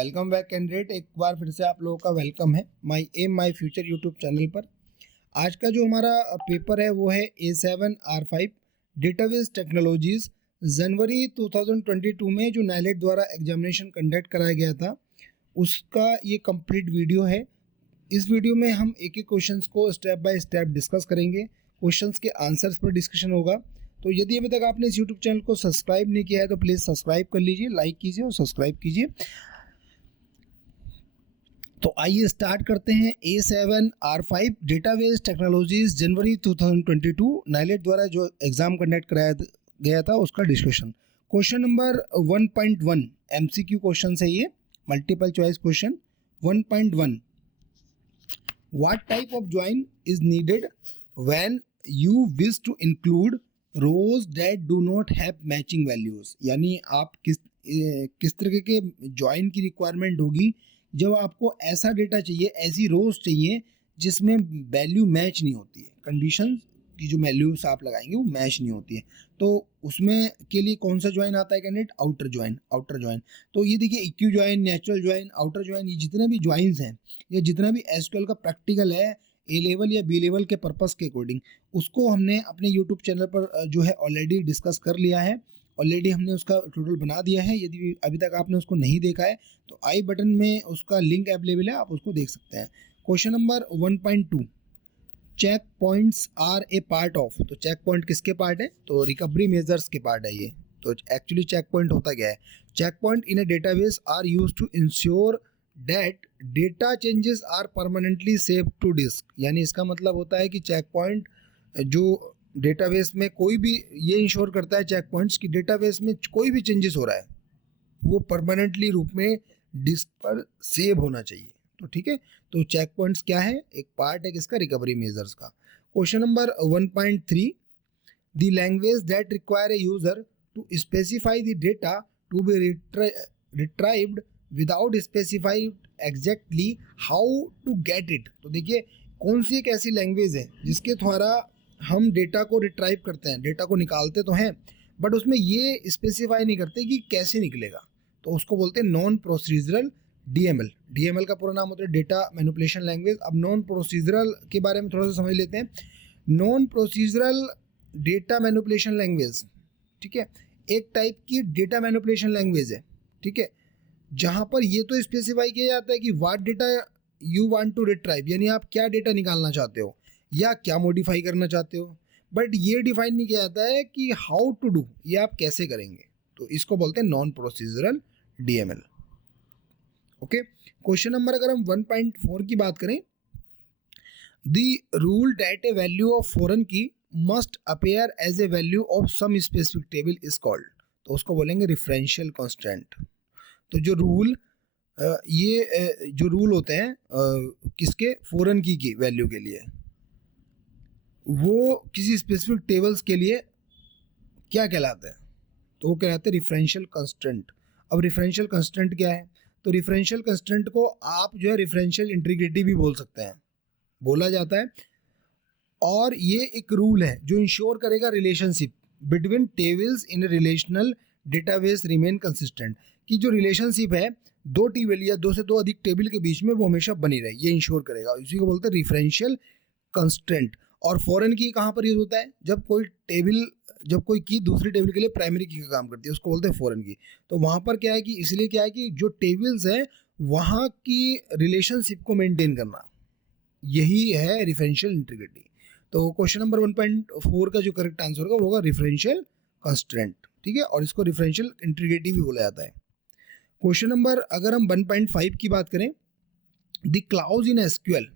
Welcome back candidate. एक बार फिर से आप लोगों का वेलकम है my M my future YouTube channel पर। आज का जो हमारा पेपर है वो है A7R5 डेटाबेस टेक्नोलॉजीज। जनवरी 2022 में जो नाइलेट द्वारा एग्जामिनेशन कंडक्ट कराया गया था उसका ये कंप्लीट वीडियो है। इस वीडियो में हम एक एक क्वेश्चंस को स्टेप बाय स्टेप डिस्कस करेंगे। क्वेश्चंस के आंसर्स पर डिस्कशन होगा। तो यदि अभी तक आपने इस यूट्यूब चैनल को सब्सक्राइब नहीं किया है तो प्लीज़ सब्सक्राइब कर लीजिए, लाइक कीजिए और सब्सक्राइब कीजिए। तो आइए स्टार्ट करते हैं। A7R5 डेटाबेस टेक्नोलॉजीज जनवरी 2022 नाइलेट द्वारा जो एग्ज़ाम कंडक्ट कराया गया था उसका discussion. Question number 1.1 MCQ question है, ये multiple choice question. 1.1 What type of join is needed when you wish to include rows that do not have matching values? यानी आप किस तरह के ज्वाइन की रिक्वायरमेंट होगी जब आपको ऐसा डेटा चाहिए, ऐसी रोज चाहिए जिसमें वैल्यू मैच नहीं होती है, कंडीशन की जो वैल्यूज आप लगाएंगे वो मैच नहीं होती है। तो उसमें के लिए कौन सा ज्वाइन आता है कैंडिडेट? Outer join. तो ये देखिए equi join, natural join, outer join, ये जितने भी ज्वाइंस हैं या जितना भी एसक्यूएल का प्रैक्टिकल है ए लेवल या बी लेवल के पर्पस के अकॉर्डिंग, उसको हमने अपने यूट्यूब चैनल पर जो है ऑलरेडी डिस्कस कर लिया है। ऑलरेडी हमने उसका ट्यूटोरियल बना दिया है। यदि अभी तक आपने उसको नहीं देखा है तो आई बटन में उसका लिंक अवेलेबल है, आप उसको देख सकते हैं। Question number 1.2 check points are a part of. तो चेक पॉइंट किसके पार्ट है? तो रिकवरी मेजर्स के पार्ट है ये। तो एक्चुअली चेक पॉइंट होता क्या है? Check point in a database are used to ensure that data changes are permanently save to disk. यानी इसका मतलब होता है कि चेक पॉइंट जो डेटाबेस में कोई भी ये इंश्योर करता है, चेक पॉइंट्स की डेटाबेस में कोई भी चेंजेस हो रहा है वो परमानेंटली रूप में डिस्क पर सेव होना चाहिए। तो ठीक है, तो चेक पॉइंट्स क्या है? एक पार्ट है किसका? रिकवरी मेजर्स का। Question number 1.3 the language that require a user to specify the data to be retrieved without specified exactly how to get it. तो देखिए कौन सी एक ऐसी लैंग्वेज है जिसके द्वारा हम डेटा को रिट्राइव करते हैं, डेटा को निकालते तो हैं बट उसमें ये स्पेसिफाई नहीं करते कि कैसे निकलेगा। तो उसको बोलते हैं नॉन प्रोसीजरल डीएमएल। डीएमएल का पूरा नाम होता है डेटा मैनिपुलेशन लैंग्वेज। अब नॉन प्रोसीजरल के बारे में थोड़ा सा समझ लेते हैं। Non procedural data manipulation language, ठीक है, एक टाइप की डेटा मैनिपुलेशन लैंग्वेज है, ठीक है, जहाँ पर ये तो स्पेसिफाई किया जाता है कि what data you want to retrieve, यानी आप क्या डेटा निकालना चाहते हो या क्या मॉडिफाई करना चाहते हो, बट ये डिफाइन नहीं किया जाता है कि हाउ टू डू, ये आप कैसे करेंगे। तो इसको बोलते हैं non procedural DML. Okay, question number अगर हम 1.4 की बात करें, the rule that a value of foreign key must appear as a value of some specific table is called. तो उसको बोलेंगे रेफरेंशियल कांस्टेंट। तो जो रूल जो रूल होते हैं किसके? फॉरेन की वैल्यू के लिए, वो किसी स्पेसिफिक टेबल्स के लिए क्या कहलाते हैं? तो वो कहलाते हैं रेफरेंशियल कांस्टेंट। अब रेफरेंशियल कांस्टेंट क्या है? तो रेफरेंशियल कांस्टेंट को आप जो है रेफरेंशियल इंटीग्रिटी भी बोल सकते हैं, बोला जाता है। और ये एक रूल है जो इंश्योर करेगा रिलेशनशिप बिटवीन टेबल्स इन रिलेशनल डेटाबेस रिमेन कंसिस्टेंट, कि जो रिलेशनशिप है दो टेबल या दो से दो अधिक टेबल के बीच में वो हमेशा बनी रहे, ये इंश्योर करेगा। इसी को बोलते हैं रेफरेंशियल कांस्टेंट। और फॉरेन की कहाँ पर यूज होता है? जब कोई की दूसरी टेबल के लिए प्राइमरी की का काम करती है, उसको बोलते हैं फॉरेन की। तो वहाँ पर क्या है कि इसलिए क्या है कि जो टेबल्स है वहाँ की रिलेशनशिप को मेंटेन करना, यही है रेफरेंशियल इंटीग्रिटी। तो क्वेश्चन नंबर 1.4 का जो करेक्ट आंसर होगा वो होगा रेफरेंशियल कांस्टेंट, ठीक है, और इसको रेफरेंशियल इंटीग्रिटी भी बोला जाता है। क्वेश्चन नंबर अगर हम 1.5 की बात करें, the clause in SQL.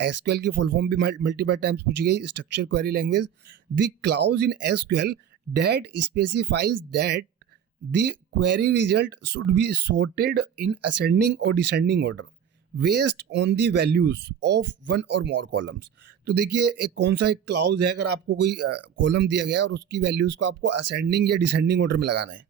SQL की फुल फॉर्म भी मल्टीपल टाइम्स पूछी गई, structure query language. The clause in SQL that specifies that the query result should be sorted in ascending और descending order based on the values of one और more columns. तो देखिए एक कौन सा एक क्लाउज है, अगर आपको कोई कॉलम दिया गया और उसकी वैल्यूज को आपको असेंडिंग या डिसेंडिंग ऑर्डर में लगाना है,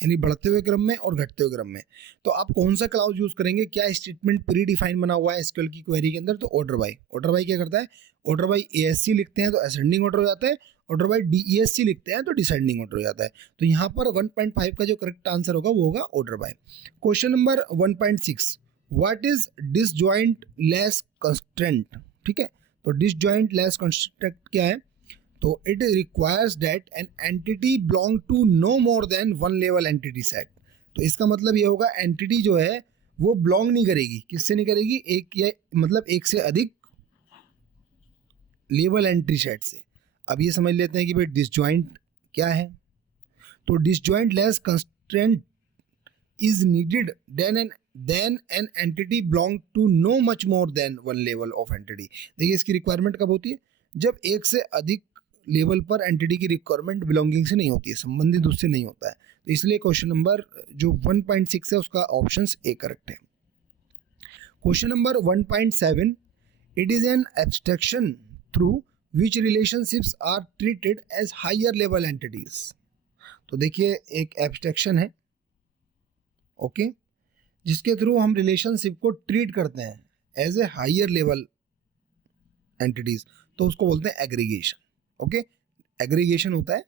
यानी बढ़ते हुए क्रम में और घटते हुए क्रम में। तो आप कौन सा क्लाउज यूज करेंगे, क्या स्टेटमेंट प्री डिफाइन बना हुआ है एसक्यूएल की क्वेरी के अंदर, तो ऑर्डर बाय। ऑर्डर बाय क्या करता है, ऑर्डर बाय एएससी लिखते हैं तो असेंडिंग ऑर्डर हो जाता है, ऑर्डर बाय डीईएससी लिखते हैं तो डिसेंडिंग ऑर्डर हो जाता है। तो यहाँ पर 1.5 का जो करेक्ट आंसर होगा वो होगा order by. Question number 1.6, what is disjoint less constraint. ठीक है, तो डिसजॉइंट लेस कंस्ट्रेंट क्या है, तो it requires that an entity belong to no more than one level entity set. तो इसका मतलब ये होगा एंटिटी जो है वो बिलोंग नहीं करेगी, किससे नहीं करेगी, एक या मतलब एक से अधिक लेवल एंट्री सेट से। अब ये समझ लेते हैं कि भाई डिसजॉइंट क्या है। तो disjoint less constraint is needed then an entity belong to no much more than one level of entity. देखिए इसकी रिक्वायरमेंट कब होती है, जब एक से अधिक लेवल पर एंटिटी की रिक्वायरमेंट बिलोंगिंग से नहीं होती है, संबंधित उससे नहीं होता है। तो इसलिए क्वेश्चन नंबर जो 1.6 है उसका ऑप्शन ए करेक्ट है। Question number 1.7, it is an abstraction through which relationships are treated as higher level entities. तो देखिए एक एब्स्ट्रैक्शन है, ओके, जिसके थ्रू हम रिलेशनशिप को ट्रीट करते हैं as a higher level entities, तो उसको बोलते हैं एग्रीगेशन। ओके, एग्रीगेशन होता है।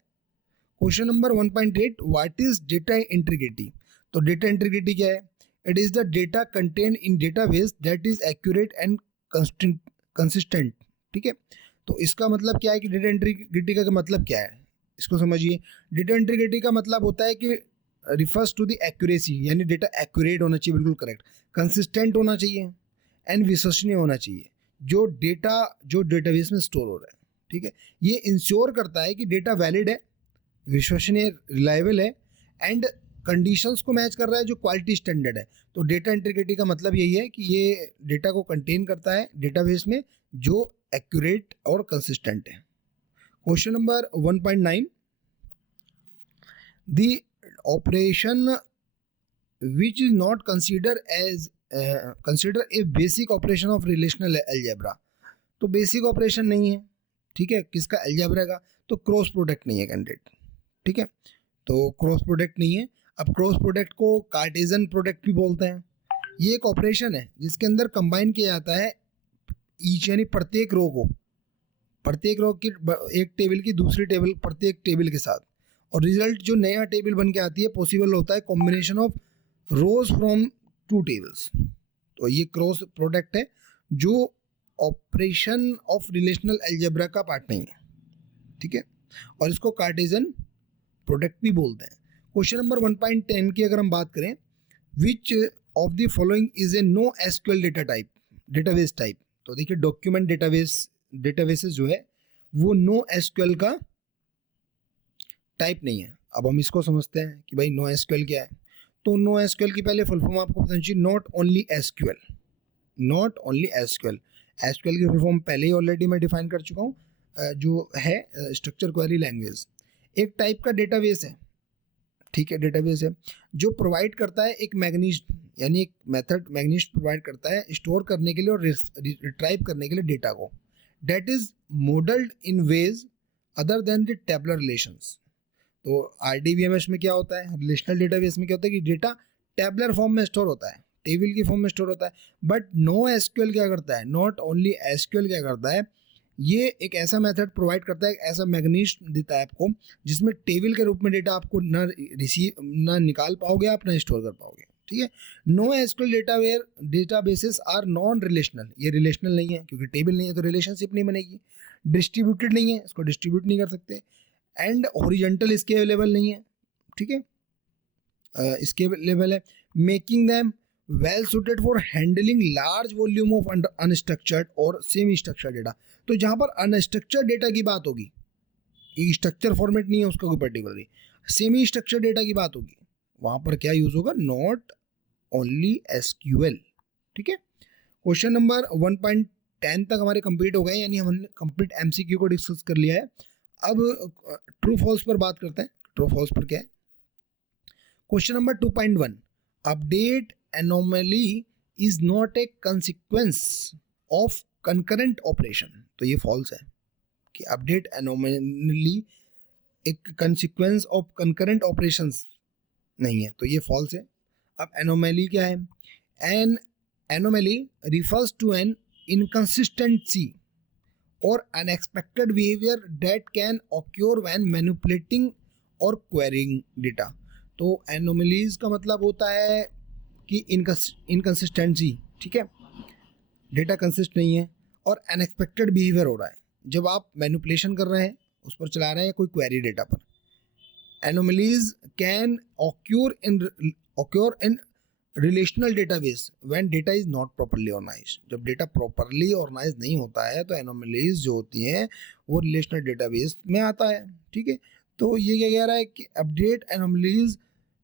Question number 1.8, what is data integrity. तो डेटा इंटीग्रिटी क्या है, it is the data content in database that is accurate and consistent. ठीक है, तो इसका मतलब क्या है कि डेटा इंटीग्रिटी का मतलब क्या है, इसको समझिए। डेटा इंटीग्रिटी का मतलब होता है कि रिफर्स टू द एक्यूरेसी, यानी डेटा एक्यूरेट होना चाहिए, बिल्कुल करेक्ट, कंसिस्टेंट होना चाहिए एंड विश्वसनीय होना चाहिए जो डेटाबेस में स्टोर हो रहा है। ठीक है, ये इंश्योर करता है कि डेटा वैलिड है, विश्वसनीय, रिलायबल है एंड कंडीशंस को मैच कर रहा है जो क्वालिटी स्टैंडर्ड है। तो डेटा इंटीग्रिटी का मतलब यही है कि ये डेटा को कंटेन करता है डेटाबेस में जो एक्यूरेट और कंसिस्टेंट है। Question number 1.9, the operation which is not consider a basic operation of relational algebra. तो बेसिक ऑपरेशन नहीं है, ठीक है, किसका, अलजेब्रा का, तो क्रॉस प्रोडक्ट नहीं है कैंडिडेट। ठीक है, तो क्रॉस प्रोडक्ट नहीं है। अब क्रॉस प्रोडक्ट को कार्टेशियन प्रोडक्ट भी बोलते हैं। ये एक ऑपरेशन है जिसके अंदर कंबाइन किया जाता है ईच, यानी प्रत्येक रो की एक टेबल की दूसरी टेबल, प्रत्येक टेबल के साथ, और रिजल्ट जो नया टेबल बन के आती है पॉसिबल होता है combination of rows from two tables. तो ये क्रॉस प्रोडक्ट है जो ऑपरेशन ऑफ रिलेशनल अलजेब्रा का पार्ट नहीं है। ठीक है, और इसको कार्टेशियन प्रोडक्ट भी बोलते हैं। क्वेश्चन नंबर 1.10 की अगर हम बात करें, which of the following is a no SQL database type. तो देखिए डॉक्यूमेंट डेटाबेसेस जो है वो नो एसक्यूएल का टाइप नहीं है। अब हम इसको समझते हैं कि भाई नो एसक्यूएल क्या है। तो नो एसक्यूएल की पहले फुल फॉर्म आपको पता चाहिए, not only SQL. Not only SQL, SQL की फुल फॉर्म पहले ही ऑलरेडी मैं डिफाइन कर चुका हूँ, जो है स्ट्रक्चर क्वेरी लैंग्वेज। एक टाइप का डेटाबेस है, ठीक है, डेटाबेस है जो प्रोवाइड करता है एक मैग्नीस्ट, यानी एक मेथड मैग्नीस्ट प्रोवाइड करता है स्टोर करने के लिए और रिट्राइव करने के लिए डेटा को, that is modelled in ways other than the tabular relations. तो आरडीबीएमएस में क्या होता है, रिलेशनल डेटाबेस में क्या होता है कि डेटा टेबुलर फॉर्म में स्टोर होता है, टेबल की फॉर्म में स्टोर होता है। बट नो एसक्यूएल क्या करता है, नॉट ओनली एसक्यूएल क्या करता है, ये एक ऐसा मेथड प्रोवाइड करता है, एक ऐसा मैग्नीस्ट देता है आपको जिसमें टेबल के रूप में डेटा आपको ना निकाल पाओगे आप, ना स्टोर कर पाओगे। ठीक है, no SQL databases are non relational, ये रिलेशनल नहीं है क्योंकि टेबल नहीं है तो रिलेशनशिप नहीं बनेगी। डिस्ट्रीब्यूटेड नहीं है, इसको डिस्ट्रीब्यूट नहीं कर सकते, एंड हॉरिजॉन्टल इसके अवेलेबल नहीं है। ठीक है, इसके लेवल है, making them well suited for handling large volume of unstructured और सेमी स्ट्रक्चर्ड डेटा। तो जहाँ पर अनस्ट्रक्चर्ड डेटा की बात होगी, स्ट्रक्चर फॉर्मेट नहीं है उसका कोई पर्टिकुलरली, सेमी स्ट्रक्चर्ड डेटा की बात होगी, वहाँ पर क्या यूज होगा, नॉट ओनली एसक्यूएल। ठीक है, क्वेश्चन नंबर 1.10 तक हमारे कंप्लीट हो गए, यानी हमने कंप्लीट एमसीक्यू को डिस्कस कर लिया है। अब ट्रू फॉल्स पर बात करते हैं। ट्रू फॉल्स पर क्या है, question number 2.1, update anomaly is not a consequence of concurrent operation. तो ये फॉल्स है कि अपडेट एनोमली एक कंसिक्वेंस ऑफ कंकरेंट ऑपरेशंस नहीं है, तो ये फॉल्स है। अब एनोमली क्या है? An anomaly refers to an inconsistency और unexpected behaviour that can occur when manipulating और क्वेरिंग डेटा। तो एनोमलीज का मतलब होता है कि इनकंसिस्टेंसी, ठीक है, डेटा कंसिस्ट नहीं है, और अनएक्सपेक्टेड बिहेवियर हो रहा है जब आप मैनिपुलेशन कर रहे हैं, उस पर चला रहे हैं कोई क्वेरी डेटा पर। Anomalies can occur in relational database when data is not properly organize. जब डेटा प्रॉपर्ली ऑर्गेनाइज नहीं होता है तो एनोमलीज जो होती हैं वो रिलेशनल डेटाबेस में आता है, ठीक है। तो ये क्या कह रहा है कि update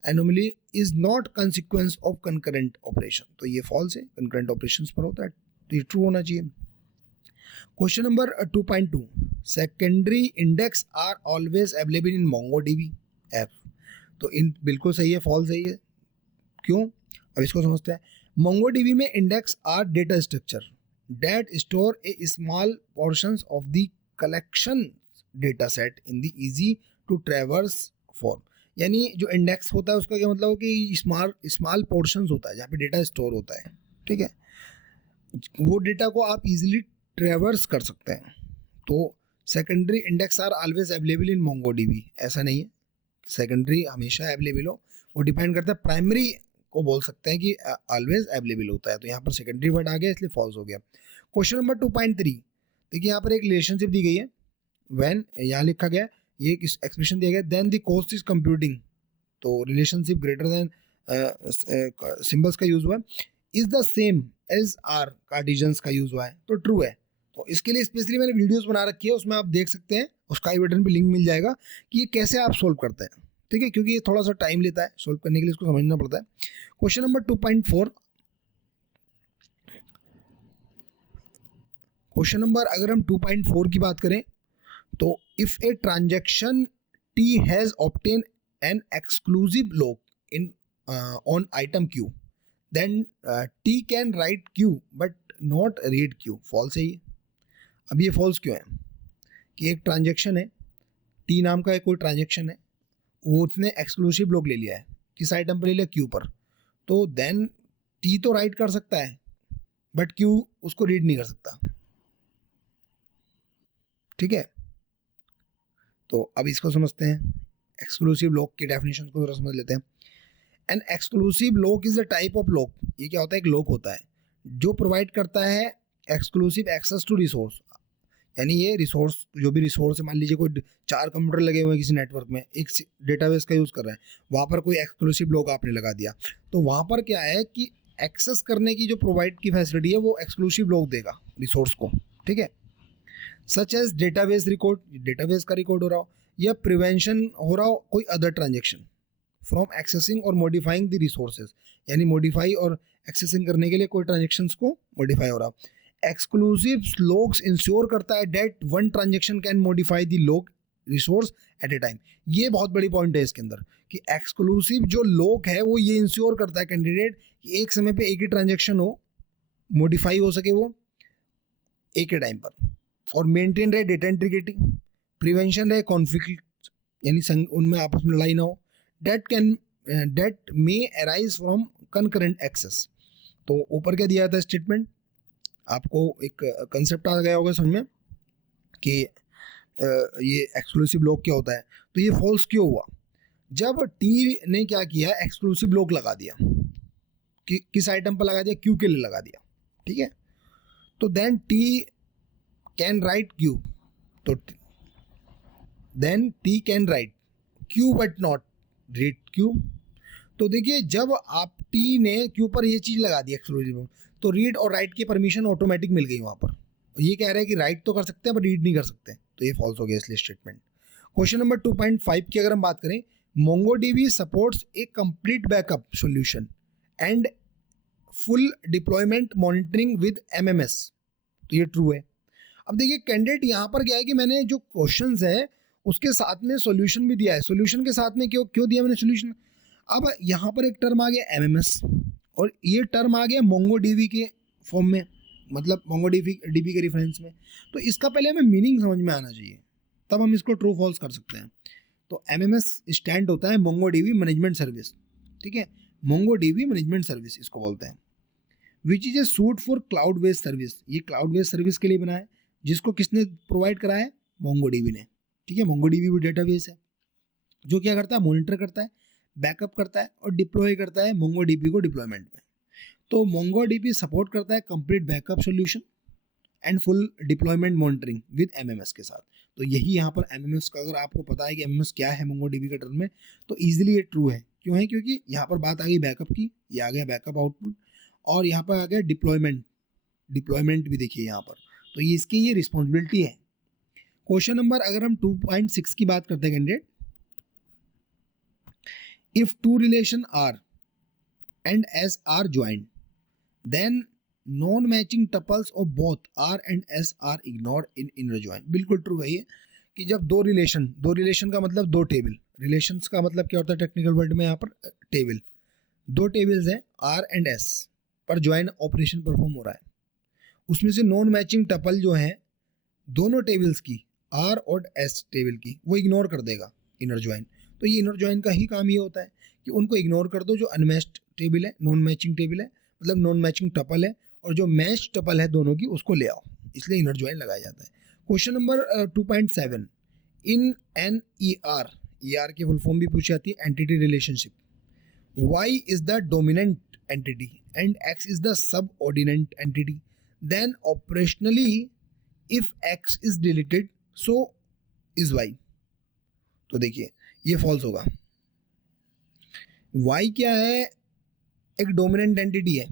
anomaly is not consequence of concurrent operation. तो ये फॉल्स है, कंकरेंट ऑपरेशंस पर होता है, तो ये ट्रू होना चाहिए। Question number 2.2, secondary index are always available in MongoDB app. तो इन बिल्कुल सही है, फॉल्स है ये। क्यों? अब इसको समझते हैं। MongoDB में index are data structure that store a small portions of the collection data set in the easy to traverse form. यानी जो इंडेक्स होता है उसका क्या मतलब है कि स्मॉल पोर्शंस होता है जहाँ पे डेटा स्टोर होता है, ठीक है। वो डेटा को आप इजीली ट्रैवर्स कर सकते हैं। तो secondary index are always available in MongoDB, ऐसा नहीं है सेकेंडरी हमेशा अवेलेबल हो, वो डिपेंड करता है। प्राइमरी को बोल सकते हैं कि ऑलवेज अवेलेबल होता है, तो यहाँ पर सेकेंडरी वर्ड आ गया इसलिए फॉल्स हो गया। क्वेश्चन नंबर 2.3, देखिए यहाँ पर एक रिलेशनशिप दी गई है। व्हेन यहाँ लिखा गया, ये एक्सप्रेशन दिया गया, then the cost is computing, तो रिलेशनशिप ग्रेटर देन सिंबल्स का यूज हुआ है, is the same as our Cartesians का यूज हुआ है, तो ट्रू है। तो इसके लिए स्पेशली मैंने वीडियोस बना रखी है, उसमें आप देख सकते हैं, उसका आई बटन पे लिंक मिल जाएगा कि ये कैसे आप सोल्व करते हैं, ठीक है, क्योंकि ये थोड़ा सा टाइम लेता है सोल्व करने के लिए, इसको समझना पड़ता है। क्वेश्चन नंबर 2.4, क्वेश्चन नंबर अगर हम 2.4 की बात करें तो if a transaction T has obtain an exclusive lock in on item Q then T can write Q but not read Q. False है ये। अब ये फॉल्स क्यों है? कि एक ट्रांजैक्शन है, टी नाम का एक कोई ट्रांजैक्शन है, वो उसने एक्सक्लूसिव लॉक ले लिया है, किस आइटम पर ले लिया? क्यू पर। तो देन टी तो राइट कर सकता है बट क्यू उसको रीड नहीं कर सकता, ठीक है। तो अब इसको समझते हैं, एक्सक्लूसिव लॉक की डेफिनेशन को समझ लेते हैं। N exclusive lock is a type of lock, ये क्या होता है? एक लॉक होता है जो प्रोवाइड करता है एक्सक्लूसिव एक्सेस टू रिसोर्स। यानी ये रिसोर्स, जो भी रिसोर्स है, मान लीजिए कोई 4 कंप्यूटर लगे हुए हैं किसी नेटवर्क में, एक डेटाबेस का यूज़ कर रहे हैं, वहाँ पर कोई एक्सक्लूसिव लॉक आपने लगा दिया, तो वहाँ पर क्या है कि एक्सेस करने की जो प्रोवाइड की फैसिलिटी है वो एक्सक्लूसिव लॉक देगा रिसोर्स को, ठीक है। Such as database record, database का रिकॉर्ड हो रहा हो, या प्रिवेंशन हो रहा हो कोई अदर ट्रांजेक्शन फ्रॉम एक्सेसिंग और मॉडिफाइंग द रिसोर्सेज, यानी मॉडिफाई और एक्सेसिंग करने के लिए कोई ट्रांजेक्शन्स को मॉडिफाई हो रहा हो। एक्सक्लूसिव लॉक्स इंश्योर करता है that one transaction can modify the lock resource at a time. ये बहुत बड़ी पॉइंट है इसके अंदर कि एक्सक्लूसिव जो लॉक है वो ये इंश्योर करता है कैंडिडेट कि एक समय पे एक ही ट्रांजेक्शन हो, मॉडिफाई हो सके वो एक ही टाइम पर, और मेंटेन रहे डेटा इंटीग्रिटी, प्रिवेंशन रहे कॉन्फ्लिक्ट, यानी उनमें आपस में लड़ाई ना हो, that may arise from concurrent access. तो ऊपर क्या दिया था स्टेटमेंट, आपको एक कंसेप्ट आ गया होगा समझ में कि ये एक्सक्लूसिव लॉक क्या होता है। तो ये फॉल्स क्यों हुआ? जब टी ने क्या किया, एक्सक्लूसिव लॉक लगा दिया, कि किस आइटम पर लगा दिया? क्यू के लिए लगा दिया, ठीक है। तो then T can write Q, तो then T can write Q but not read Q. तो देखिए जब आप टी ने क्यू पर ये चीज़ लगा दी एक्सक्लूसिव, तो रीड और राइट की परमिशन ऑटोमेटिक मिल गई वहाँ पर। ये कह रहा है कि राइट तो कर सकते हैं पर रीड नहीं कर सकते, तो ये फॉल्स हो गया इसलिए स्टेटमेंट। क्वेश्चन नंबर 2.5 की अगर हम बात करें, MongoDB supports A complete backup solution and full deployment monitoring with MMS, तो ये ट्रू है। अब देखिए कैंडिडेट यहाँ पर क्या है कि मैंने जो क्वेश्चंस है उसके साथ में सॉल्यूशन भी दिया है, सॉल्यूशन के साथ में क्यों दिया मैंने सॉल्यूशन? अब यहाँ पर एक टर्म आ गया MMS और ये टर्म आ गया MongoDB के फॉर्म में, मतलब MongoDB के रेफरेंस में, तो इसका पहले हमें मीनिंग समझ में आना चाहिए, तब हम इसको ट्रू फॉल्स कर सकते हैं। तो MMS स्टैंड होता है MongoDB मैनेजमेंट सर्विस, ठीक है, मोंगो डीबी मैनेजमेंट सर्विस इसको बोलते हैं। Which is a suit for cloud based service, ये क्लाउड बेस्ड सर्विस के लिए बना है, जिसको किसने प्रोवाइड करा है, मोंगो डीबी ने। ठीक है, मोंगो डीबी भी डेटाबेस है जो क्या करता है, मॉनिटर करता है, बैकअप करता है और डिप्लॉय करता है मोंगो डीबी को डिप्लॉयमेंट में। तो मोंगो डीबी सपोर्ट करता है complete backup solution and full deployment monitoring with MMS के साथ। तो यही यहाँ पर एमएमएस का, अगर आपको पता है कि एमएमएस क्या है मोंगो डीबी के टर्म में, तो ईजिली ये ट्रू है। क्यों है, क्योंकि यहाँ पर बात आ गई बैकअप की, ये आ गया बैकअप आउटपुट, और यहाँ पर आ गया डिप्लॉयमेंट भी देखिए यहाँ पर, तो ये इसकी ये रिस्पॉन्सिबिलिटी है। क्वेश्चन नंबर अगर हम 2.6 की बात करते हैं candidate, if two relation R and S are joint then non matching tuples of both R and S are ignored in inner joint. बिल्कुल ट्रू है ये, कि जब दो रिलेशन का मतलब दो टेबल, रिलेशंस का मतलब क्या होता है टेक्निकल वर्ड में, यहाँ पर टेबल, दो टेबल्स हैं आर एंड एस पर ज्वाइन ऑपरेशन परफॉर्म हो रहा है, उसमें से नॉन मैचिंग टपल जो है दोनों टेबल्स की, आर और एस टेबल की, वो इग्नोर कर देगा इनर ज्वाइन। तो ये इनर ज्वाइन का ही काम ये होता है कि उनको इग्नोर कर दो जो अनमैच्ड टेबल है, नॉन मैचिंग टेबल है, मतलब नॉन मैचिंग टपल है, और जो मैच टपल है दोनों की उसको ले आओ, इसलिए इनर ज्वाइन लगाया जाता है। Question number 2.7, in an E R की फुल फॉर्म भी पूछी जाती है, entity relationship. Y is the dominant entity and X is the subordinate entity, then operationally if X is deleted so is Y. तो देखिए ये फॉल्स होगा। Y क्या है, एक डोमिनेंट एंटिटी है,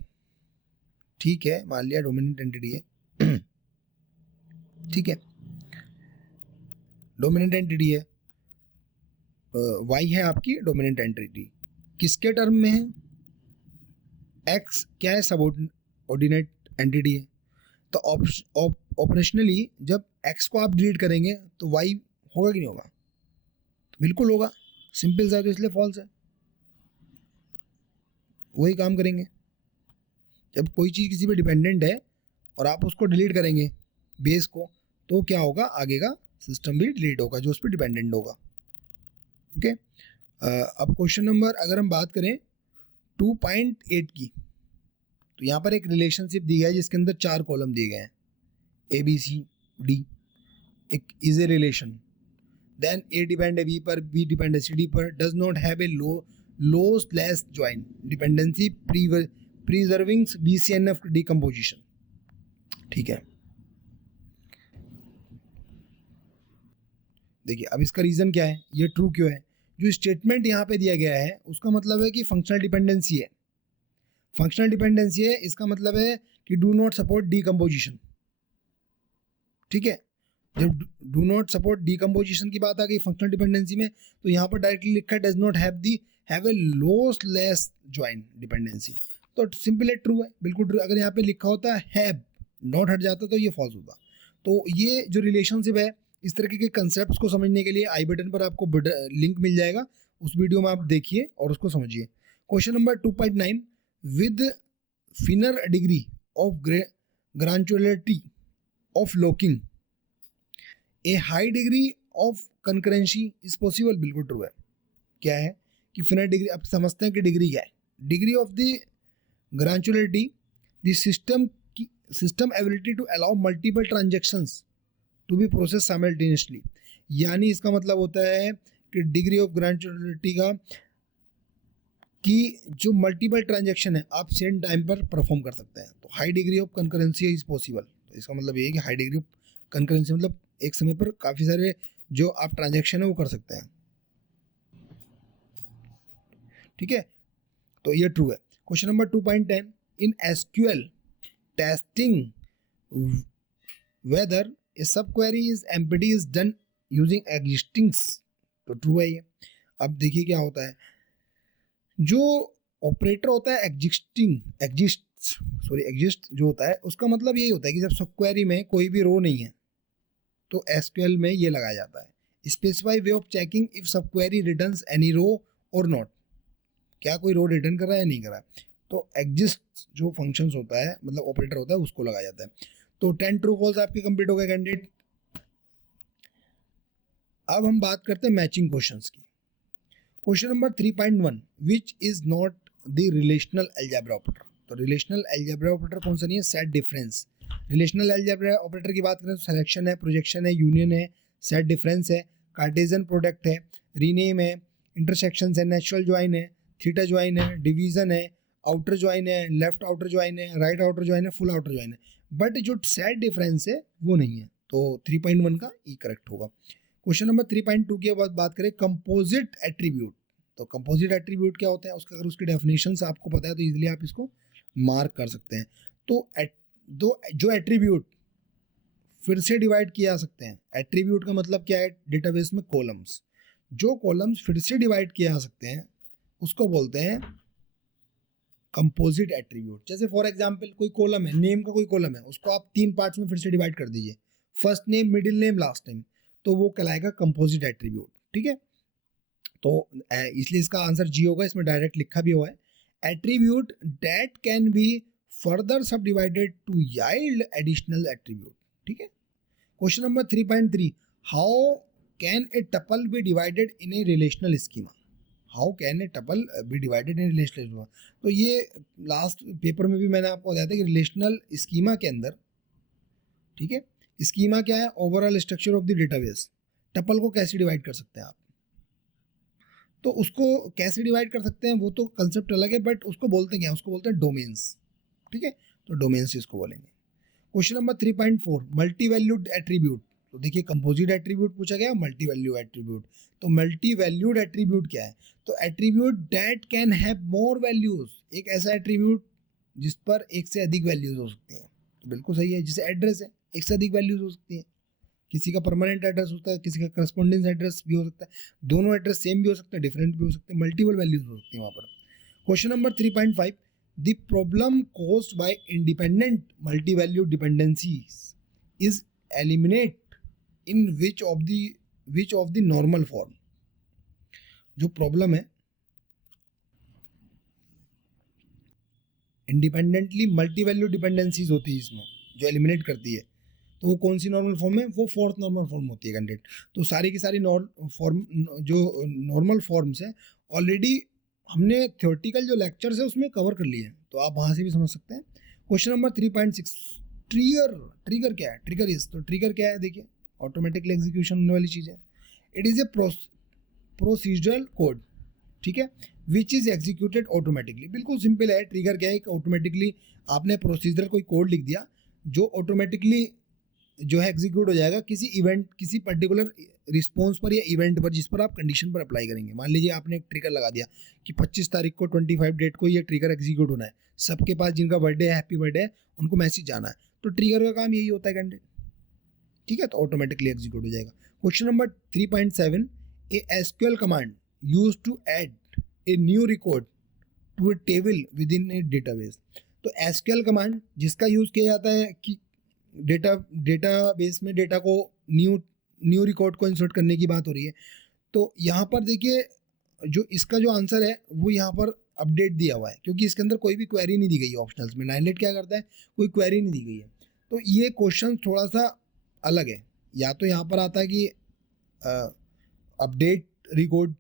ठीक है, मान लिया डोमिनेंट एंटिटी है ठीक है, डोमिनेंट एंटिटी है, वाई है आपकी डोमिनेंट एंटिटी, किसके टर्म में है, एक्स क्या है, सबऑर्डिनेट एंटिटी है। तो ऑपरेशनली जब एक्स को आप डिलीट करेंगे तो वाई होगा कि नहीं होगा, तो बिल्कुल होगा, सिंपल सा है, तो इसलिए फॉल्स है, वही काम करेंगे। जब कोई चीज़ किसी पे डिपेंडेंट है और आप उसको डिलीट करेंगे बेस को, तो क्या होगा, आगे का सिस्टम भी डिलीट होगा जो उस पर डिपेंडेंट होगा। ओके, अब क्वेश्चन नंबर अगर हम बात करें 2.8 की, तो यहाँ पर एक रिलेशनशिप दी गया है जिसके अंदर 4 कॉलम दिए गए हैं, ए बी सी डी, एक is a relation, then A depend है बी पर, बी डिपेंड है सी डी पर, does not have a lossless join, dependency preserving BCNF decomposition. ठीक है, देखिए अब इसका रीजन क्या है, ये ट्रू क्यों है, जो स्टेटमेंट यहाँ पे दिया गया है उसका मतलब है कि फंक्शनल डिपेंडेंसी है, फंक्शनल डिपेंडेंसी है, इसका मतलब है कि डू नॉट सपोर्ट डिकम्पोजिशन। ठीक है, जब डू नॉट सपोर्ट डिकम्पोजिशन की बात आ गई फंक्शनल डिपेंडेंसी में, तो यहाँ पर डायरेक्टली लिखा है does not have A lossless join dependency, तो सिंपल है, ट्रू है, बिल्कुल ट्रू। अगर यहाँ पे लिखा होता हैव, नॉट हट जाता तो ये फॉल्स होता। तो ये जो रिलेशनशिप है, इस तरीके के कंसेप्ट को समझने के लिए आई बटन पर आपको लिंक मिल जाएगा, उस वीडियो में आप देखिए और उसको समझिए। Question number 2.9, with finer degree of granularity of locking a high degree of concurrency is possible. बिल्कुल ट्रू है। क्या है कि फिनर डिग्री, अब समझते हैं कि डिग्री क्या है, degree of the granularity the system ability to allow multiple transactions to be process simultaneously, यानी इसका मतलब होता है कि डिग्री ऑफ ग्रानुलरिटी का कि जो मल्टीपल ट्रांजेक्शन है आप सेम टाइम पर परफॉर्म कर सकते हैं, तो high degree of concurrency is possible. तो इसका मतलब ये है कि हाई डिग्री ऑफ कंकरेंसी मतलब एक समय पर काफ़ी सारे जो आप ट्रांजेक्शन है वो कर सकते हैं। ठीक है, तो ये ट्रू है। Question number 2.10, in SQL testing whether a sub query is empty is done using existings, तो ट्रू है ये। अब देखिए क्या होता है, जो ऑपरेटर होता है एग्जिस्ट जो होता है, उसका मतलब यही होता है कि जब सब क्वेरी में कोई भी रो नहीं है तो एसक्यूएल में ये लगाया जाता है, specify way of checking if सब क्वेरी रिटर्न्स एनी रो और नॉट, क्या कोई रो रिटर्न कर रहा है या नहीं कर रहा है, तो एग्जिस्ट जो फंक्शंस होता है मतलब ऑपरेटर होता है उसको लगाया जाता है। तो 10 ट्रू फॉल्स आपके कंप्लीट हो गए कैंडिडेट। अब हम बात करते हैं मैचिंग क्वेश्चंस की। Question number 3.1 which is not the relational algebra operator. तो रिलेशनल अलजेब्रा ऑपरेटर कौन सा नहीं है, set difference. Relational algebra operator की बात करें तो सिलेक्शन है, प्रोजेक्शन है, यूनियन है, सेट डिफरेंस है, कार्टेशियन प्रोडक्ट है, रीनेम है, इंटरसेक्शन है, नेचुरल ज्वाइन है, थीटा ज्वाइन है, डिवीजन है, आउटर ज्वाइन है, लेफ्ट आउटर ज्वाइन है, राइट आउटर ज्वाइन है, फुल आउटर ज्वाइन है। बट जो सेट डिफरेंस है वो नहीं है, तो 3.1 का ई करेक्ट होगा। क्वेश्चन नंबर 3.2 की बात करें कंपोजिट एट्रीब्यूट। तो कंपोजिट एट्रीब्यूट क्या होता है, उसका अगर उसकी डेफिनेशन आपको पता है तो इजीली आप इसको मार्क कर सकते हैं। तो जो एट्रीब्यूट फिर से डिवाइड किया जा सकते हैं, एट्रीब्यूट का मतलब क्या है डेटाबेस में कॉलम्स, जो कॉलम्स फिर से डिवाइड किए जा सकते हैं उसको बोलते हैं कंपोजिट एट्रीब्यूट। जैसे फॉर एग्जांपल कोई कॉलम है, नेम का कोई कॉलम है, उसको आप 3 पार्ट्स में फिर से डिवाइड कर दीजिए, first name, middle name, last name, तो वो कहलाएगा कंपोजिट एट्रीब्यूट। ठीक है, तो इसलिए इसका आंसर जी होगा, इसमें डायरेक्ट लिखा भी हुआ है attribute that can be further subdivided to yield additional attribute. ठीक है, question number 3.3 how can a tuple be divided in a relational schema. How can a tuple be divided in relational schema. तो ये last paper में भी मैंने आपको बताया था कि रिलेशनल स्कीमा के अंदर, ठीक है, स्कीमा क्या है, overall structure of the database, tuple को कैसे डिवाइड कर सकते हैं आप, तो उसको कैसे डिवाइड कर सकते हैं वो तो कंसेप्ट अलग है, बट उसको बोलते क्या है, उसको बोलते हैं डोमेन्स। ठीक है, तो डोमेन्स इसको बोलेंगे। Question number 3.4 multi valued attribute. तो देखिए कंपोजिट एट्रीब्यूट पूछा गया, मल्टी वैल्यू एट्रीब्यूट। तो मल्टी वैल्यूड एट्रीब्यूट क्या है, तो attribute that can have more values, एक ऐसा एट्रीब्यूट जिस पर एक से अधिक वैल्यूज हो सकती हैं। तो बिल्कुल सही है, जैसे एड्रेस है, एक से अधिक वैल्यूज हो सकती है, किसी का परमानेंट एड्रेस होता है, किसी का करस्पॉन्डेंस एड्रेस भी हो सकता है, दोनों एड्रेस सेम भी हो सकते हैं, डिफरेंट भी हो सकते हैं, मल्टीपल वैल्यूज हो सकती है वहाँ पर। Question number 3.5 the problem caused by independent multi value dependencies is eliminate in which of the normal form. जो प्रॉब्लम है इंडिपेंडेंटली मल्टी वैल्यू डिपेंडेंसीज होती है इसमें, जो एलिमिनेट करती है, तो वो कौन सी नॉर्मल फॉर्म है, वो फोर्थ नॉर्मल फॉर्म होती है कैंडिडेट। तो सारी की सारी जो नॉर्मल फॉर्म्स है ऑलरेडी हमने थ्योरेटिकल जो लेक्चर्स है उसमें कवर कर लिए हैं, तो आप वहाँ से भी समझ सकते हैं। क्वेश्चन नंबर 3.6 ट्रिगर क्या है, ट्रिगर इज, तो ट्रिगर क्या है, देखिए ऑटोमेटिकली एग्जीक्यूशन होने वाली चीज़ है। It is a procedural code, ठीक है, विच इज़ एग्जीक्यूटेड ऑटोमेटिकली। बिल्कुल सिंपल है, ट्रिगर क्या है, ऑटोमेटिकली आपने प्रोसीजरल कोई कोड लिख दिया जो ऑटोमेटिकली जो है एग्जीक्यूट हो जाएगा किसी इवेंट, किसी पर्टिकुलर रिस्पॉन्स पर या इवेंट पर जिस पर आप कंडीशन पर अप्लाई करेंगे। मान लीजिए आपने एक ट्रिगर लगा दिया कि 25 तारीख को 25 डेट को ये ट्रिगर एग्जीक्यूट होना है, सबके पास जिनका बर्थडे है, हैप्पी बर्थडे है, उनको मैसेज जाना है, तो ट्रिगर का काम यही होता है कैंडिडेट। ठीक है, तो ऑटोमेटिकली एग्जीक्यूट हो जाएगा। Question number 3.7 a SQL command use to add a new record to a table within a database. तो एसक्यूएल कमांड जिसका यूज किया जाता है कि डेटाबेस में डेटा को न्यू रिकॉर्ड को इंसर्ट करने की बात हो रही है। तो यहाँ पर देखिए जो इसका जो आंसर है वो यहाँ पर अपडेट दिया हुआ है, क्योंकि इसके अंदर कोई भी क्वेरी नहीं दी गई है ऑप्शनल्स में। नाइनलेट क्या करता है, कोई क्वेरी नहीं दी गई है, तो ये क्वेश्चन थोड़ा सा अलग है। या तो यहाँ पर आता है कि अपडेट रिकॉर्ड,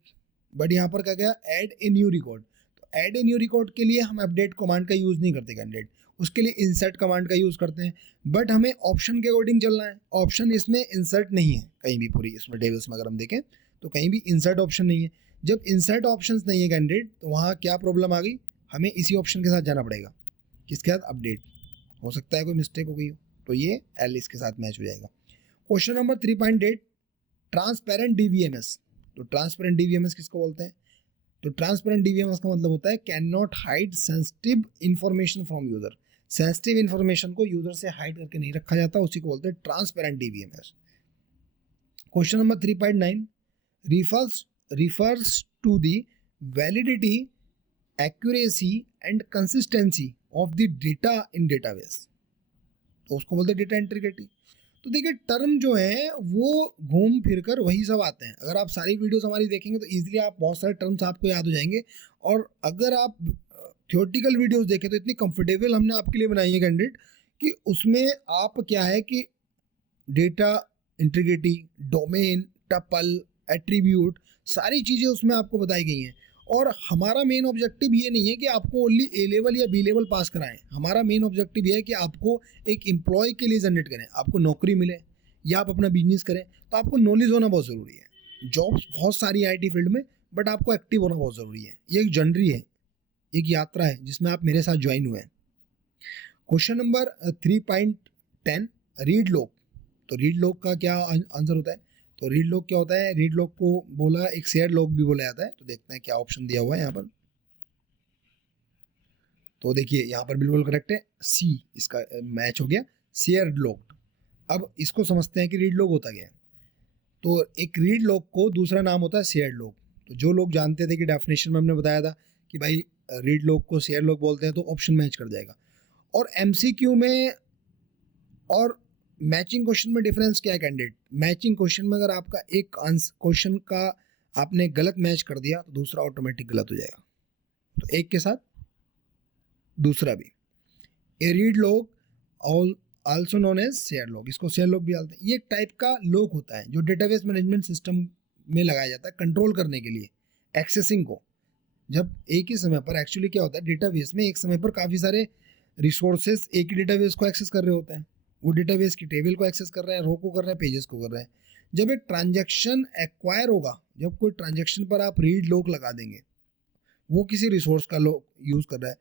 बट यहाँ पर क्या गया ऐड ए न्यू रिकॉर्ड। तो ऐड ए न्यू रिकॉर्ड के लिए हम अपडेट कमांड का यूज़ नहीं करते कैंडिडेट, उसके लिए इंसर्ट कमांड का यूज़ करते हैं। बट हमें ऑप्शन के अकॉर्डिंग चलना है, ऑप्शन इसमें इंसर्ट नहीं है कहीं भी, पूरी इसमें टेबल्स में अगर हम देखें तो कहीं भी इंसर्ट ऑप्शन नहीं है। जब इंसर्ट ऑप्शन नहीं है कैंडिडेट, तो वहाँ क्या प्रॉब्लम आ गई, हमें इसी ऑप्शन के साथ जाना पड़ेगा, किसके साथ, अपडेट। हो सकता है कोई मिस्टेक हो गई हो, तो ये एल इसके साथ मैच हो जाएगा। Question number 3.8 transparent DBMS. तो ट्रांसपेरेंट डीवीएमएस किसको बोलते हैं, तो ट्रांसपेरेंट डीवीएमएस का मतलब होता है can not hide sensitive information from user. Sensitive information को यूजर से हाइड करके नहीं रखा जाता, उसी को बोलते हैं transparent DBMS. Question number 3.9 refers to the validity, accuracy and consistency of the data in database। तो उसको बोलते हैं डेटा इंटीग्रिटी। तो देखिए टर्म जो है वो घूम फिर कर वही सब आते हैं। अगर आप सारी वीडियोस हमारी देखेंगे तो इजीली आप बहुत सारे टर्म्स आपको याद हो जाएंगे। और अगर आप थ्योरेटिकल वीडियोस देखें तो इतनी कंफर्टेबल हमने आपके लिए बनाई है कैंडिडेट कि उसमें आप क्या है कि data integrity, domain, tuple, attribute, सारी चीज़ें उसमें आपको बताई गई हैं। और हमारा मेन ऑब्जेक्टिव ये नहीं है कि आपको ओनली ए लेवल या बी लेवल पास कराएं, हमारा मेन ऑब्जेक्टिव ये है कि आपको एक एम्प्लॉय के लिए जनरेट करें, आपको नौकरी मिले या आप अपना बिजनेस करें, तो आपको नॉलेज होना बहुत ज़रूरी है। जॉब्स बहुत सारी आईटी फील्ड में, बट आपको एक्टिव होना बहुत ज़रूरी है। ये एक जर्नी है, एक यात्रा है जिसमें आप मेरे साथ ज्वाइन हुए हैं। Question number 3.10, read log. तो रीड लॉग का क्या आंसर होता है? तो रीड लॉग क्या होता है? रीड लॉग को बोला एक शेयर लॉग भी बोला जाता है। तो देखते हैं क्या ऑप्शन दिया हुआ है यहाँ पर। तो देखिए यहाँ पर बिल्कुल करेक्ट है, सी इसका मैच हो गया, शेयर लॉग। अब इसको समझते हैं कि रीड लॉग होता क्या है। तो एक रीड लॉग को दूसरा नाम होता है शेयर लॉग। तो जो लोग जानते थे कि डेफिनेशन में हमने बताया था कि भाई रीड लॉग को शेयर लॉग बोलते हैं, तो ऑप्शन मैच कर जाएगा। और एमसीक्यू में और मैचिंग क्वेश्चन में डिफरेंस क्या है कैंडिडेट? मैचिंग क्वेश्चन में अगर आपका एक क्वेश्चन का आपने गलत मैच कर दिया तो दूसरा ऑटोमेटिक गलत हो जाएगा, तो एक के साथ दूसरा भी। A read lock also known as share lock, इसको शेयर लॉग भी बोलते हैं। ये एक टाइप का लॉग होता है जो डेटाबेस मैनेजमेंट सिस्टम में लगाया जाता है कंट्रोल करने के लिए एक्सेसिंग को। जब एक ही समय पर एक्चुअली क्या होता है, डेटाबेस में एक समय पर काफ़ी सारे रिसोर्सेज एक ही डेटाबेस को एक्सेस कर रहे होते हैं। वो डेटाबेस की टेबल को एक्सेस कर रहे हैं, रो को कर रहे हैं, पेजेस को कर रहे हैं। जब एक ट्रांजैक्शन एक्वायर होगा, जब कोई ट्रांजैक्शन पर आप रीड लॉग लगा देंगे, वो किसी रिसोर्स का लॉग यूज़ कर रहा है,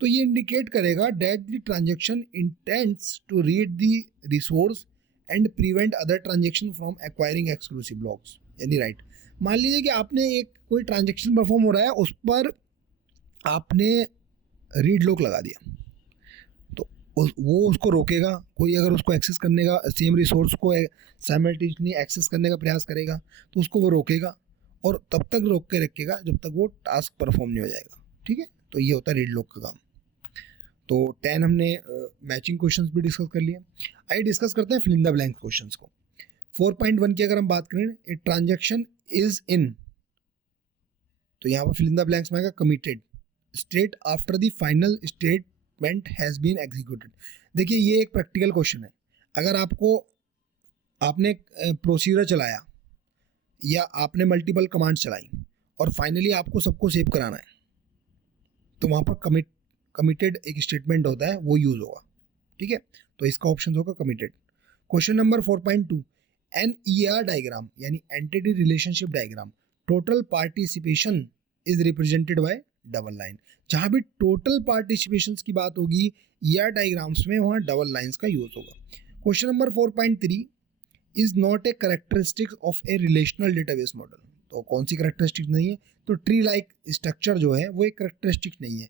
तो ये इंडिकेट करेगा that the transaction intends to read the resource and prevent other transaction from acquiring exclusive logs. यानी राइट, मान लीजिए कि आपने एक कोई ट्रांजैक्शन परफॉर्म हो रहा है, उस पर आपने रीड लॉग लगा दिया, तो वो उसको रोकेगा। कोई अगर उसको एक्सेस करने का, सेम रिसोर्स को साइमल्टेनियसली एक्सेस करने का प्रयास करेगा, तो उसको वो रोकेगा और तब तक रोक के रखेगा जब तक वो टास्क परफॉर्म नहीं हो जाएगा। ठीक है, तो ये होता है रीड लॉग का काम। तो 10 हमने मैचिंग क्वेश्चंस भी डिस्कस कर लिए। आइए डिस्कस करते हैं fill in the blank questions को। 4.1 की अगर हम बात करें, ए ट्रांजैक्शन इज इन, तो यहाँ पर फिल इन द ब्लैंक्स में आएगा committed state after the final statement has been executed. देखिए ये एक प्रैक्टिकल क्वेश्चन है। अगर आपने प्रोसीजर चलाया या आपने मल्टीपल कमांड्स चलाई और फाइनली आपको सबको सेव कराना है, तो वहाँ पर कमिटेड एक स्टेटमेंट होता है, वो यूज होगा। ठीक है, तो इसका ऑप्शन होगा committed. Question number 4.2, an ER diagram यानी entity relationship diagram, total participation is represented by double line. जहाँ भी टोटल पार्टिसिपेशन की बात होगी ER डायग्राम्स में, वहाँ डबल लाइन्स का यूज होगा। Question number 4.3, is not a characteristic of A relational database model. तो कौन सी कैरेक्टरिस्टिक नहीं है? तो ट्री लाइक स्ट्रक्चर जो है वो एक कैरेक्टरिस्टिक नहीं है।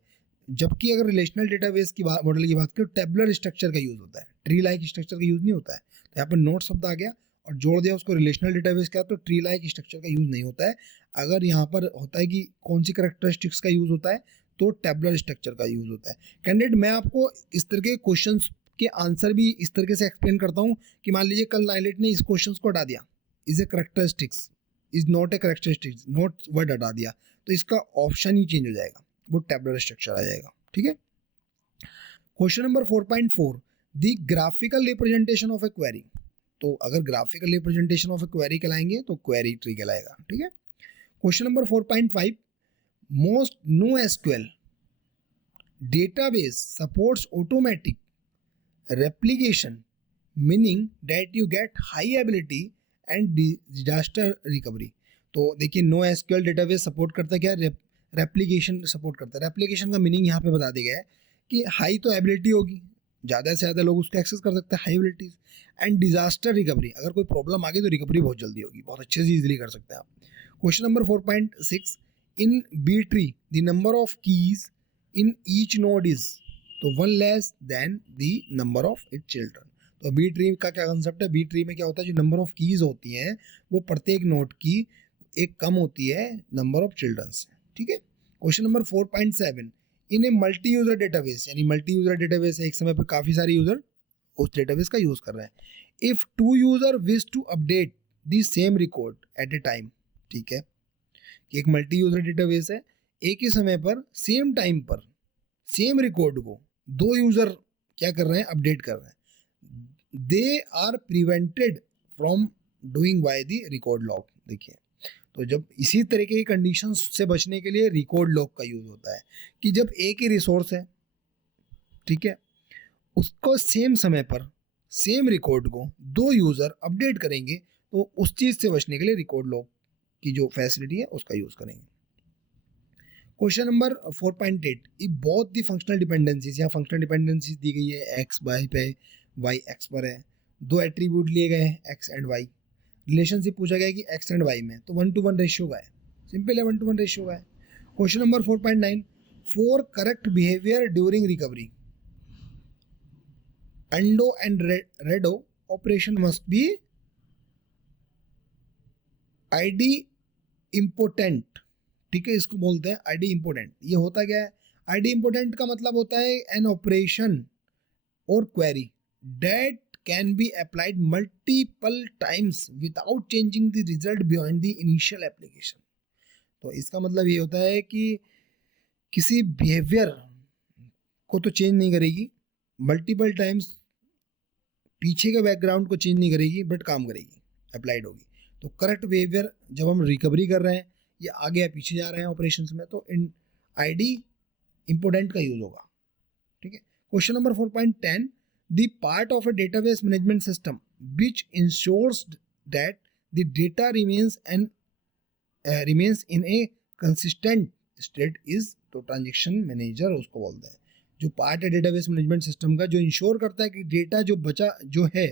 जबकि अगर रिलेशनल डेटाबेस की मॉडल की बात करें, टेबुलर स्ट्रक्चर का यूज़ होता है, ट्री लाइक स्ट्रक्चर का यूज़ नहीं होता है। तो यहाँ पर नोट शब्द आ गया और जोड़ दिया उसको रिलेशनल डेटाबेस का, तो ट्री लाइक स्ट्रक्चर का यूज़ नहीं होता है। अगर यहाँ पर होता है कि कौन सी कैरेक्टरिस्टिक्स का यूज़ होता है, तो टेबुलर स्ट्रक्चर का यूज़ होता है। कैंडिडेट, मैं आपको इस तरह के क्वेश्चन के आंसर भी इस तरीके से एक्सप्लेन करता हूँ कि मान लीजिए कल नाइलेट ने इस क्वेश्चन को हटा दिया, is a characteristics, is not a characteristics, not word हटा दिया, तो इसका ऑप्शन ही चेंज हो जाएगा, वो टेबुलर स्ट्रक्चर आ जाएगा। ठीक है, question number 4.4, the graphical representation of a query. तो अगर graphical representation of a query कहलाएंगे तो क्वेरी ट्री कहलाएगा। ठीक है, question number 4.5, most no SQL database supports automatic replication, meaning that you get high ability and disaster recovery। तो देखिए no SQL database support करता है क्या? रेप्लिकेशन सपोर्ट करता है। रेप्लिकेशन का मीनिंग यहाँ पे बता दिया गया है कि हाई तो एबिलिटी होगी, ज़्यादा से ज़्यादा लोग उसको एक्सेस कर सकते हैं, high abilities, and disaster recovery, अगर कोई प्रॉब्लम आ गई तो रिकवरी बहुत जल्दी होगी, बहुत अच्छे से ईजिली कर सकते हैं आप। Question number 4.6, in B tree the number of keys in each node is, तो 1 less than the number of it children. तो बी ट्री का क्या कंसेप्ट है? बी ट्री में क्या होता है, जो नंबर ऑफ कीज होती हैं वो प्रत्येक नोड की एक कम होती है नंबर ऑफ चिल्ड्रन से। ठीक है, question number 4.7, in a multi user database, यानी मल्टी यूजर डेटाबेस है, एक समय पर काफ़ी सारे यूजर उस डेटाबेस का यूज़ कर रहे हैं। If 2 user wish to update the same record at a time. ठीक है, एक मल्टी यूजर डेटाबेस है, एक ही समय पर सेम टाइम पर सेम रिकॉर्ड को 2 यूजर क्या कर रहे हैं? अपडेट कर रहे हैं। They are prevented from doing by the record log. देखिए तो जब इसी तरीके की कंडीशन से बचने के लिए रिकॉर्ड लॉक का यूज़ होता है कि जब एक ही रिसोर्स है, ठीक है, उसको सेम समय पर सेम रिकॉर्ड को दो यूज़र अपडेट करेंगे तो उस चीज़ से बचने के लिए रिकॉर्ड लॉक की जो फैसिलिटी है उसका यूज़ करेंगे। Question number 4.8, if both the functional dependencies, यहाँ फंक्शनल डिपेंडेंसीज दी गई है, एक्स वाई पे, वाई एक्स पर है, दो एट्रीब्यूट लिए गए हैं एक्स एंड वाई, रिलेशनशिप पूछा गया है कि एक्स एंड वाई में, तो 1:1 रेशियो का है, सिंपल है 1:1 रेशियो का है। Question number 4.9, for correct behaviour during recovery endo and redo operation must be ID important, ठीक है, इसको बोलते हैं आईडी इम्पोर्टेंट। ये होता क्या है, आईडी इम्पोर्टेंट का मतलब होता है एन ऑपरेशन और query that can be applied multiple times without changing the result beyond the initial application. तो इसका मतलब ये होता है कि किसी बिहेवियर को तो चेंज नहीं करेगी, मल्टीपल टाइम्स पीछे के बैकग्राउंड को चेंज नहीं करेगी, बट काम करेगी, अप्लाइड होगी। तो करेक्ट बिहेवियर जब हम रिकवरी कर रहे हैं या आगे या पीछे जा रहे हैं ऑपरेशंस में, तो इन आईडी इम्पोर्टेंट का यूज होगा, ठीक है। Question number 4.10, the part of a database management system which ensures that the data remains in a consistent state is, तो ट्रांजेक्शन मैनेजर उसको बोलते हैं। जो पार्ट है डेटाबेस मैनेजमेंट सिस्टम का जो इंश्योर करता है कि डेटा जो बचा जो है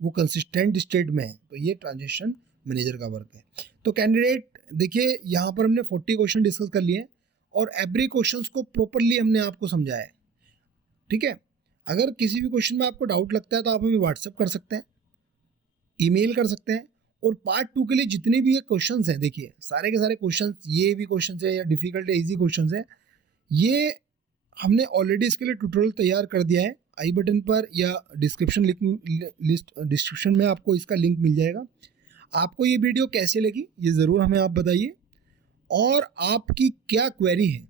वो कंसिस्टेंट स्टेट में है, तो ये ट्रांजेक्शन मैनेजर का वर्क है। तो कैंडिडेट देखिए यहाँ पर हमने 40 क्वेश्चन डिस्कस कर लिए और एवरी क्वेश्चंस को प्रॉपरली हमने आपको समझाया है, ठीक है। अगर किसी भी क्वेश्चन में आपको डाउट लगता है तो आप हमें व्हाट्सअप कर सकते हैं, ईमेल कर सकते हैं, और पार्ट 2 के लिए जितने भी ये क्वेश्चंस हैं, देखिए सारे के सारे क्वेश्चंस, ये भी क्वेश्चंस है या डिफिकल्ट या इजी क्वेश्चंस है, ये हमने ऑलरेडी इसके लिए ट्यूटोरियल तैयार कर दिया है। आई बटन पर या डिस्क्रिप्शन में आपको इसका लिंक मिल जाएगा। आपको ये वीडियो कैसे लगी ये ज़रूर हमें आप बताइए, और आपकी क्या क्वेरी है,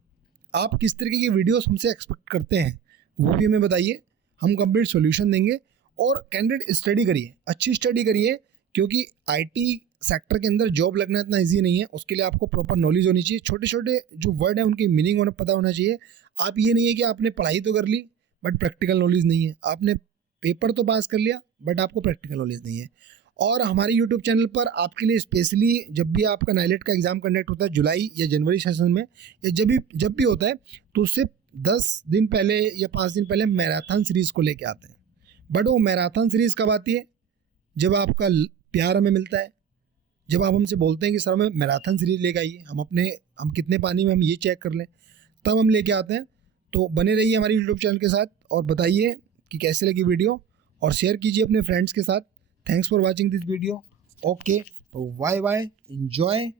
आप किस तरीके की वीडियोस हमसे एक्सपेक्ट करते हैं वो भी हमें बताइए, हम कंप्लीट सॉल्यूशन देंगे। और कैंडिडेट स्टडी करिए, अच्छी स्टडी करिए, क्योंकि आईटी सेक्टर के अंदर जॉब लगना इतना इजी नहीं है, उसके लिए आपको प्रॉपर नॉलेज होनी चाहिए, छोटे छोटे जो वर्ड है उनकी मीनिंग होना पता होना चाहिए। आप ये नहीं है कि आपने पढ़ाई तो कर ली बट प्रैक्टिकल नॉलेज नहीं है, आपने पेपर तो पास कर लिया बट आपको प्रैक्टिकल नॉलेज नहीं है। और हमारे यूट्यूब चैनल पर आपके लिए स्पेशली जब भी आपका नाइलेट का एग्ज़ाम कंडक्ट होता है जुलाई या जनवरी सेशन में, या जब भी होता है, तो उससे 10 दिन पहले या 5 दिन पहले मैराथन सीरीज़ को लेके आते हैं। बट वो मैराथन सीरीज़ कब आती है, जब आपका प्यार हमें मिलता है, जब आप हमसे बोलते हैं कि सर हमें मैराथन सीरीज लेके आइए, हम कितने पानी में हम ये चेक कर लें, तब हम लेके आते हैं। तो बने रहिए हमारे यूट्यूब चैनल के साथ और बताइए कि कैसे लगी वीडियो, और शेयर कीजिए अपने फ्रेंड्स के साथ। Thanks for watching this video. Okay, bye bye, enjoy.